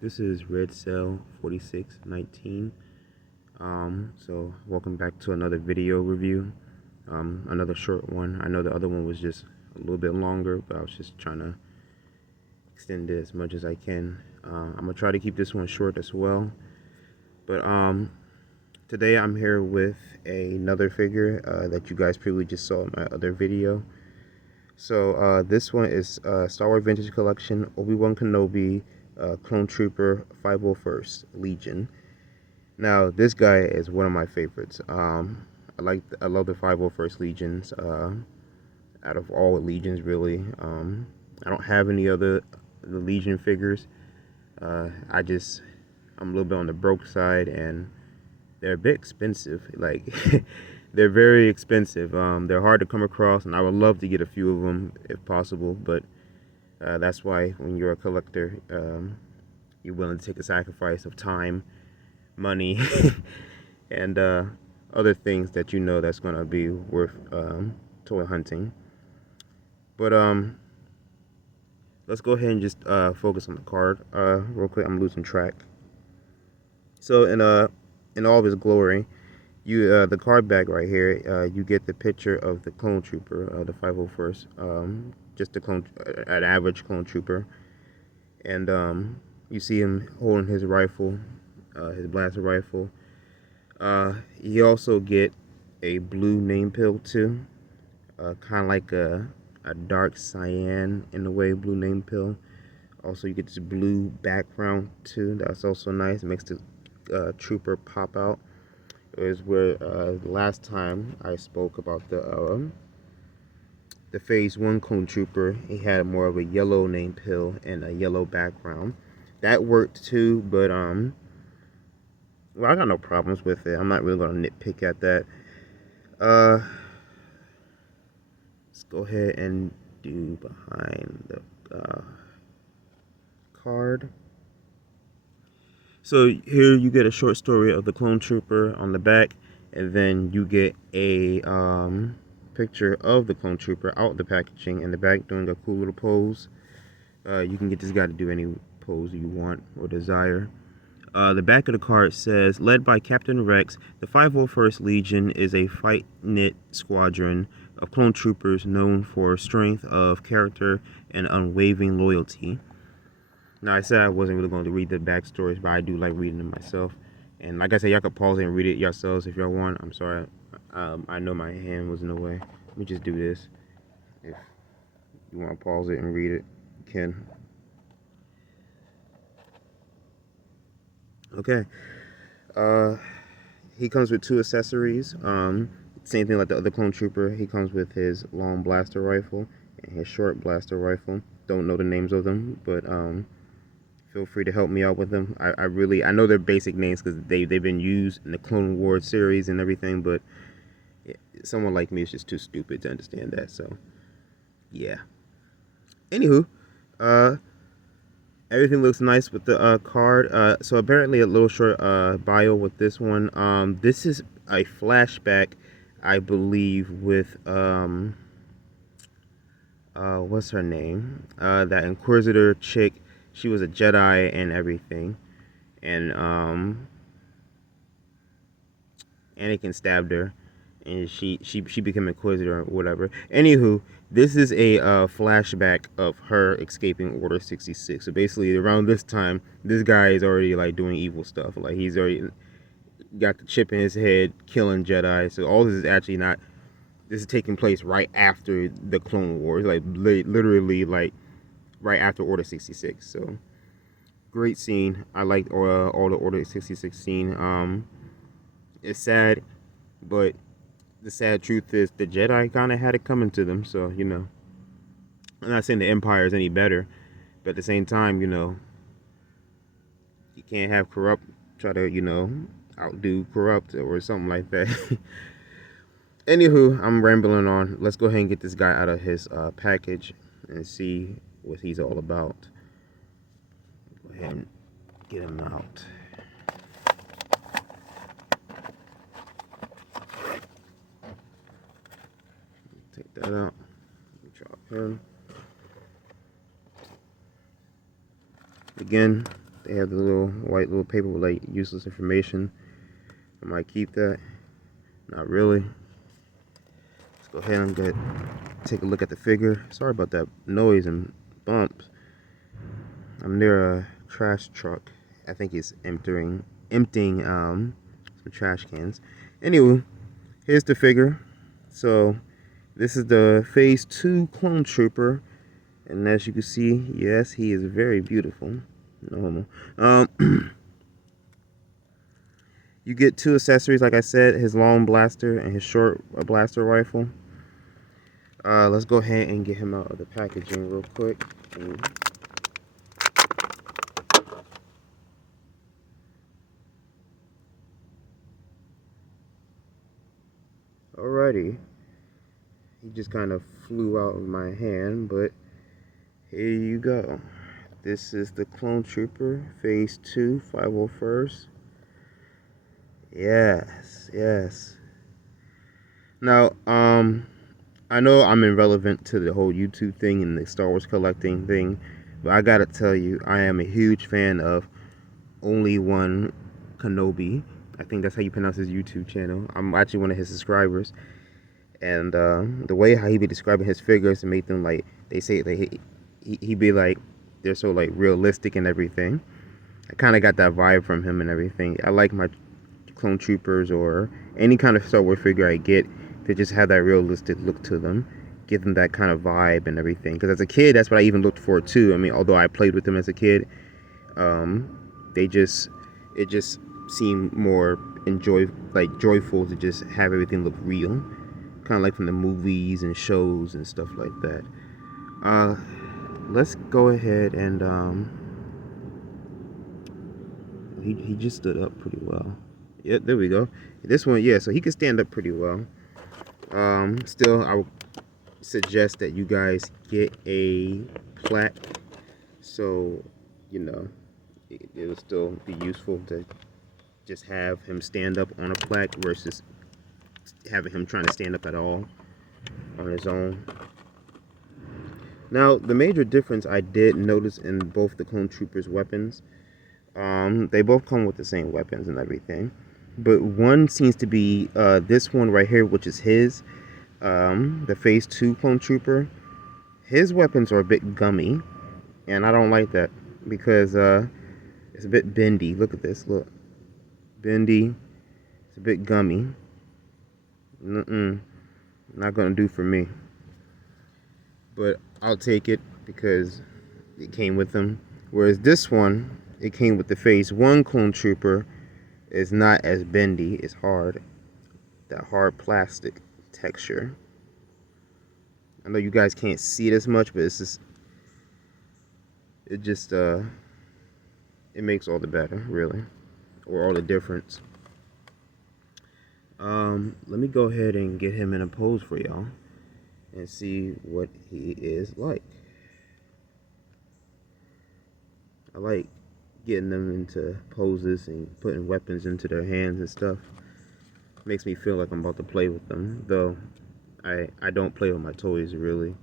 This is Red Cell 4619. So welcome back to another video review. Another short one. I know the other one was just a little bit longer, but I was just trying to extend it as much as I can. I'm gonna try to keep this one short as well. But today I'm here with another figure that you guys probably just saw in my other video. So this one is Star Wars Vintage Collection Obi-Wan Kenobi Clone Trooper 501st Legion. Now this guy is one of my favorites. I love the 501st Legions. Out of all Legions, really. I don't have any other the Legion figures. I'm a little bit on the broke side, and they're a bit expensive. Like they're very expensive. They're hard to come across, and I would love to get a few of them if possible. But that's why when you're a collector, you're willing to take a sacrifice of time, money, and other things that you know that's gonna be worth toy hunting. But let's go ahead and just focus on the card real quick. I'm losing track. So in all of his glory, the card back right here, you get the picture of the Clone Trooper, the 501st, just an average Clone Trooper, and you see him holding his rifle, his blaster rifle. You also get a blue name pill too, kind of like a dark cyan in a way, blue name pill. Also, you get this blue background too. That's also nice. It makes the trooper pop out. It was where last time I spoke about the Phase 1 Clone Trooper. He had more of a yellow name pill and a yellow background. That worked too, but well, I got no problems with it. I'm not really gonna nitpick at that. Let's go ahead and do behind the card. So here you get a short story of the Clone Trooper on the back, and then you get a picture of the Clone Trooper out the packaging in the back doing a cool little pose. You can get this guy to do any pose you want or desire. The back of the card says, led by Captain Rex, the 501st Legion is a fight-knit squadron of clone troopers known for strength of character and unwavering loyalty. Now, I said I wasn't really going to read the backstories, but I do like reading them myself. And like I said, y'all could pause it and read it yourselves if y'all want. I'm sorry. I know my hand was in the way. Let me just do this. If you want to pause it and read it, you can. Okay. He comes with two accessories. Same thing like the other Clone Trooper. He comes with his long blaster rifle and his short blaster rifle. Don't know the names of them, but feel free to help me out with them. I know their basic names because they've been used in the Clone Wars series and everything, but someone like me is just too stupid to understand that. So yeah. Anywho, everything looks nice with the card. So apparently a little short bio with this one. This is a flashback, I believe, with what's her name? That Inquisitor chick. She was a Jedi and everything, and Anakin stabbed her, and she became Inquisitor or whatever. Anywho, this is a flashback of her escaping Order 66. So basically, around this time, this guy is already like doing evil stuff. Like he's already got the chip in his head, killing Jedi. So all this is actually not. This is taking place right after the Clone Wars, like literally like right after Order 66. So great scene. I liked all the Order 66 scene. It's sad, but the sad truth is the Jedi kind of had it coming to them. So, you know, I'm not saying the Empire is any better, but at the same time, you know, you can't have corrupt try to, you know, outdo corrupt or something like that. Anywho, I'm rambling on. Let's go ahead and get this guy out of his package and see what he's all about. Go ahead and get him out. Take that out. Drop him. Again, They have the little white little paper with like useless information. I might keep that. Not really. Let's go ahead and take a look at the figure. Sorry about that noise and bumps. I'm near a trash truck. I think he's emptying some trash cans. Anyway, here's the figure. So this is the Phase 2 Clone Trooper, and as you can see, yes, he is very beautiful. No homo. You get 2 accessories, like I said, his long blaster and his short blaster rifle. Let's go ahead and get him out of the packaging real quick. Alrighty. He just kind of flew out of my hand, but here you go. This is the Clone Trooper, Phase 2, 501st. Yes, yes. Now, I know I'm irrelevant to the whole YouTube thing and the Star Wars collecting thing, but I gotta tell you, I am a huge fan of Obi-Wan Kenobi. I think that's how you pronounce his YouTube channel. I'm actually one of his subscribers. And the way how he be describing his figures and make them like, they say that he be like, they're so like realistic and everything. I kind of got that vibe from him and everything. I like my Clone Troopers or any kind of Star Wars figure I get to just have that realistic look to them, give them that kind of vibe and everything. Because as a kid, that's what I even looked for too. I mean, although I played with them as a kid, it just seemed more joyful to just have everything look real. Kind of like from the movies and shows and stuff like that. Let's go ahead and he just stood up pretty well. Yeah, there we go. This one, yeah, so he can stand up pretty well. Still, I would suggest that you guys get a plaque, so you know it will still be useful to just have him stand up on a plaque versus having him trying to stand up at all on his own. Now, the major difference I did notice in both the Clone Troopers' weapons, they both come with the same weapons and everything, but one seems to be this one right here, which is his, the Phase 2 Clone Trooper. His weapons are a bit gummy, and I don't like that because it's a bit bendy. Look at this, look. Bendy, it's a bit gummy. Not gonna do for me. But I'll take it because it came with them. Whereas this one, it came with the Phase 1 Clone Trooper. It's not as bendy, it's hard. That hard plastic texture. I know you guys can't see it as much, but it makes all the better, really. Or all the difference. Let me go ahead and get him in a pose for y'all and see what he is like. I like getting them into poses and putting weapons into their hands and stuff. Makes me feel like I'm about to play with them, though I don't play with my toys really.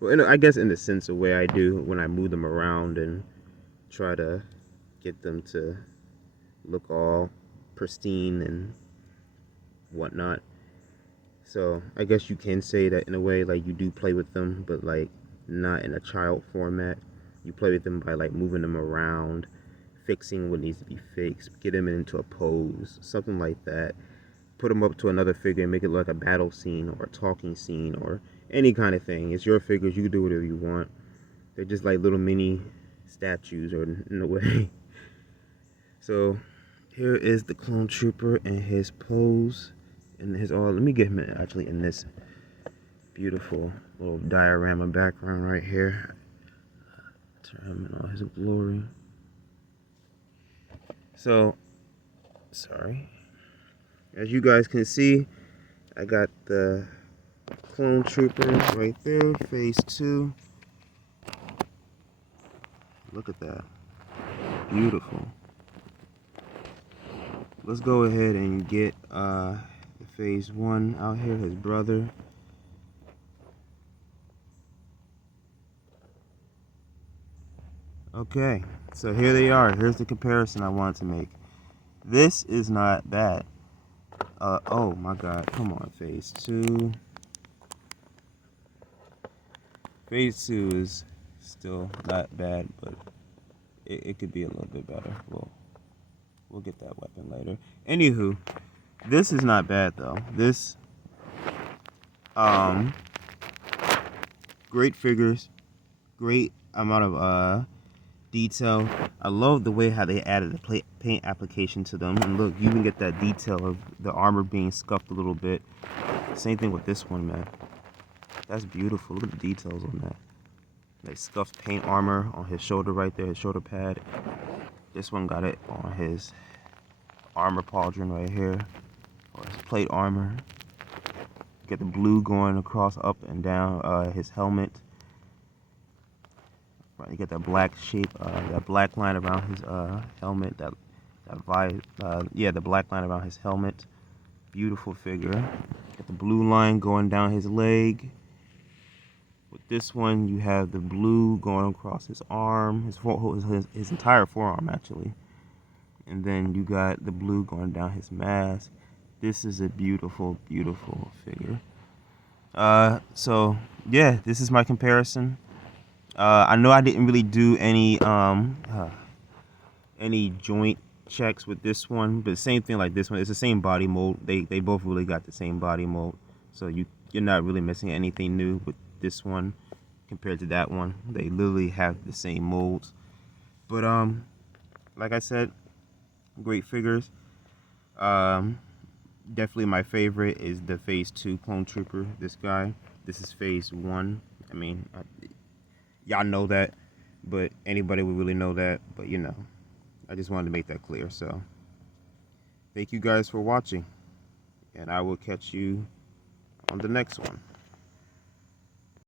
Well, I guess in the sense of way I do when I move them around and try to get them to look all pristine and whatnot. So I guess you can say that in a way, like you do play with them, but like not in a child format. You play with them by like moving them around, fixing what needs to be fixed, get them into a pose, something like that. Put them up to another figure and make it look like a battle scene or a talking scene or any kind of thing. It's your figures, you can do whatever you want. They're just like little mini statues, or in a way. So here is the Clone Trooper and his pose and his all. Let me get him actually in this beautiful little diorama background right here. Turn him in all his glory. So, sorry. As you guys can see, I got the Clone Trooper right there, Phase 2. Look at that. Beautiful. Let's go ahead and get the Phase 1 out here, his brother. Okay, so here they are. Here's the comparison I wanted to make. This is not bad. Oh my god, come on, phase 2. Phase 2 is still not bad, but it could be a little bit better. We'll get that weapon later. Anywho, this is not bad though. This, great figures, great amount of detail. I love the way how they added the paint application to them. And look, you can get that detail of the armor being scuffed a little bit. Same thing with this one, man. That's beautiful. Look at the details on that. Like scuffed paint armor on his shoulder right there, his shoulder pad. This one got it on his armor pauldron right here, or his plate armor. Get the blue going across up and down his helmet. Right, you get that black shape, that black line around his helmet. The black line around his helmet. Beautiful figure. Get the blue line going down his leg. With this one, you have the blue going across his arm, his entire forearm actually. And then you got the blue going down his mask. This is a beautiful, beautiful figure. So yeah, this is my comparison. I know I didn't really do any joint checks with this one, but same thing like this one. It's the same body mold. They both really got the same body mold, so you're not really missing anything new with this one compared to that one. They literally have the same molds. But like I said, great figures. Definitely my favorite is the Phase 2 Clone Trooper. This guy. This is Phase 1. I mean, y'all know that, but anybody would really know that. But you know, I just wanted to make that clear. So, thank you guys for watching, and I will catch you on the next one.